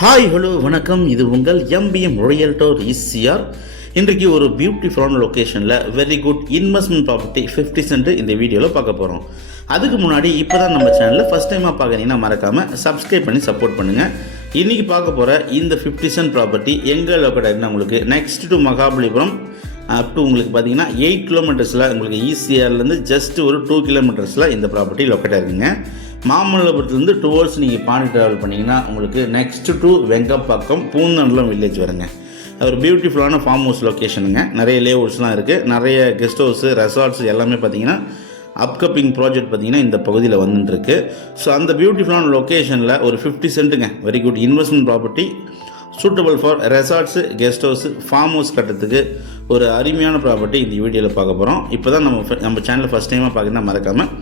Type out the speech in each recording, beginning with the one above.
Hi hello வணக்கம். இது உங்கள் எம்பிஎம் ரியல்டர் ஈசிஆர். இன்றைக்கு ஒரு பியூட்டிஃபுல்லான லொக்கேஷனில் very good investment property 50 cent இந்த வீடியோவில் பார்க்க போகிறோம். அதுக்கு முன்னாடி இப்போ தான் நம்ம சேனலில் ஃபஸ்ட் டைமாக பார்க்குறீங்கன்னா மறக்காமல் சப்ஸ்கிரைப் பண்ணி சப்போர்ட் பண்ணுங்கள். இன்றைக்கி பார்க்க போகிற இந்த 50 சென்ட் ப்ராப்பர்ட்டி எங்கே லொக்கேட் ஆகிருக்குன்னா உங்களுக்கு next to Mahabalipuram up to உங்களுக்கு பார்த்தீங்கன்னா 8 கிலோமீட்டர்ஸில் உங்களுக்கு ஈசிஆர்லேருந்து ஜஸ்ட் ஒரு 2 கிலோமீட்டர்ஸில் இந்த ப்ராப்பர்ட்டி லொக்கேட் ஆகிருக்குங்க. மாமல்லபுரத்துலேருந்து டுவர்ட்ஸ் நீங்கள் பாண்டி ட்ராவல் பண்ணிங்கன்னா உங்களுக்கு நெக்ஸ்ட் டு வெங்கப்பாக்கம் பூந்தண்டலம் வில்லேஜ் வருங்க. ஒரு பியூட்டிஃபுல்லான ஃபார்ம் ஹவுஸ் லொக்கேஷனுங்க. நிறைய லேஅவுட்ஸ்லாம் இருக்குது, நிறைய கெஸ்ட் ஹவுஸு ரெசார்ட்ஸ் எல்லாமே பார்த்தீங்கன்னா அப்கமிங் ப்ராஜெக்ட் பார்த்தீங்கன்னா இந்த பகுதியில் வந்துட்டுருக்கு. ஸோ அந்த பியூட்டிஃபுல்லான லொக்கேஷனில் ஒரு 50 சென்ட்டுங்க very good investment property suitable for resorts guest house farm house கட்டுறதுக்கு ஒரு அருமையான ப்ராப்பர்ட்டி இந்த வீடியோவில் பார்க்க போகிறோம். இப்போ தான் நம்ம சேனலில் ஃபஸ்ட் டைமாக பார்க்குறதுனா மறக்காமல்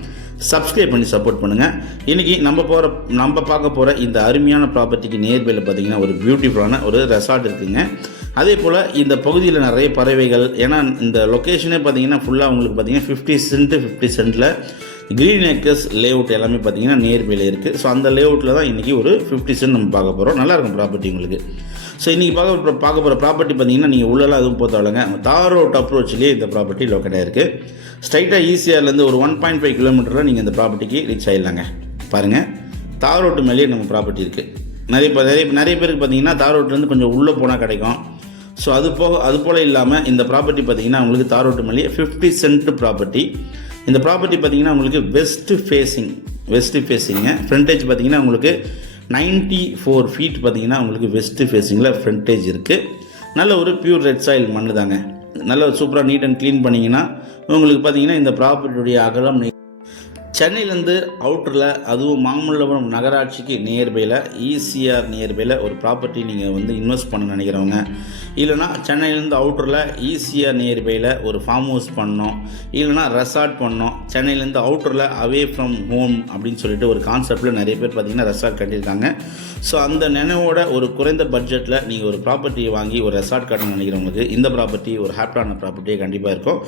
சப்ஸ்கிரைப் பண்ணி சப்போர்ட் பண்ணுங்கள். இன்றைக்கி நம்ம பார்க்க போகிற இந்த அருமையான ப்ராப்பர்ட்டிக்கு நியர்பையில் பார்த்தீங்கன்னா ஒரு பியூட்டிஃபுல்லான ஒரு ரெசார்ட் இருக்குதுங்க. அதே போல் இந்த பகுதியில் நிறைய பறவைகள், ஏன்னா இந்த லொக்கேஷனே பார்த்தீங்கன்னா ஃபுல்லாக உங்களுக்கு பார்த்தீங்கன்னா 50 சென்ட்டில் க்ரீன் ஏக்கர்ஸ் லேஅவுட் எல்லாமே பார்த்தீங்கன்னா நியர்பையில் இருக்குது. ஸோ அந்த லேஅவுட்டில் தான் இன்றைக்கி ஒரு 50 சென்ட் நம்ம பார்க்க போகிறோம். நல்லாயிருக்கும் ப்ராப்பர்ட்டி உங்களுக்கு. ஸோ இன்றைக்கி பார்க்க போகிற ப்ராப்பர்ட்டி பார்த்தீங்கன்னா நீங்கள் உள்ளெல்லாம் எதுவும் போத்தாளுங்க, தார் ரோட் அப்ரோச்லேயே இந்த ப்ராப்பர்ட்டி லொக்கேட் ஆகிருக்கு. ஸ்ட்ரைட்டாக ஈசிஆர்லேருந்து ஒரு 1.5 கிலோமீட்டரில் நீங்கள் இந்த ப்ராப்பர்ட்டிக்கு ரீச் ஆகிடலாங்க. பாருங்கள், தார் ரோட்டு மேலேயே நம்ம ப்ராப்பர்ட்டி இருக்குது. நிறைய பேருக்கு பார்த்தீங்கன்னா தார் ரோட்லேருந்து கொஞ்சம் உள்ளே போனால் கிடைக்கும். ஸோ அது போல் இல்லாமல் இந்த ப்ராப்பர்ட்டி பார்த்தீங்கன்னா உங்களுக்கு தார் ரோட்டு மேலேயே 50 சென்ட் ப்ராப்பர்ட்டி. இந்த ப்ராப்பர்ட்டி பார்த்தீங்கன்னா உங்களுக்கு வெஸ்ட் ஃபேஸிங்க. ஃப்ரண்டேஜ் பார்த்தீங்கன்னா உங்களுக்கு 94 ஃபீட் பார்த்தீங்கன்னா உங்களுக்கு வெஸ்ட் ஃபேஸிங்கில் ஃப்ரண்டேஜ் இருக்குது. நல்ல ஒரு பியூர் ரெட் சாயில் மண்ணு தாங்க. நல்ல சூப்பராக நீட் அண்ட் க்ளீன் பண்ணிங்கன்னா உங்களுக்கு பார்த்தீங்கன்னா இந்த ப்ராப்பர்ட்டியுடைய அகலம் சென்னையிலேருந்து அவுட்டரில், அதுவும் மாமல்லபுரம் நகராட்சிக்கு நியர்பையில் ஈசிஆர் நியர்பையில் ஒரு ப்ராப்பர்ட்டி நீங்கள் வந்து இன்வெஸ்ட் பண்ண நினைக்கிறவங்க, இல்லைனா சென்னையிலேருந்து அவுட்டரில் ஈசிஆர் நியர்பையில் ஒரு ஃபார்ம் ஹவுஸ் பண்ணோம், இல்லைனா ரெசார்ட் பண்ணோம், சென்னையிலேருந்து அவுட்டரில் அவே ஃப்ரம் ஹோம் அப்படின்னு சொல்லிட்டு ஒரு கான்செப்டில் நிறைய பேர் பார்த்தீங்கன்னா ரெசார்ட் கட்டியிருக்காங்க. ஸோ அந்த நினைவோட ஒரு குறைந்த பட்ஜெட்டில் நீங்கள் ஒரு ப்ராப்பர்ட்டியை வாங்கி ஒரு ரெசார்ட் கட்டணும்னு நினைக்கிறவங்களுக்கு இந்த ப்ராப்பர்ட்டி ஒரு ஹாப்பியான ப்ராப்பர்ட்டியே கண்டிப்பாக இருக்கும்.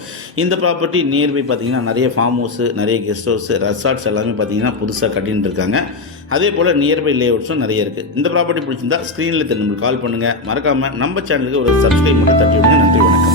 இந்த ப்ராப்பர்ட்டி நியர்பை பார்த்தீங்கன்னா நிறைய ஃபார்ம் ஹவுஸு, நிறைய கெஸ்ட் ஹவுஸு, ரெசார்ட்ஸ் எல்லாமே பார்த்தீங்கன்னா புதுசாக கட்டின்னு இருக்காங்க. அதே போல் நியர்பை லேஅவுட்ஸும் நிறைய இருக்குது. இந்த ப்ராப்பர்ட்டி பிடிச்சிருந்தா ஸ்க்ரீனில் நம்மளுக்கு கால் பண்ணுங்கள். மறக்காமல் நம்ம சேனலுக்கு ஒரு சப்ஸ்கிரைப் மட்டும் தட்டி விடுங்க. நன்றி, வணக்கம்.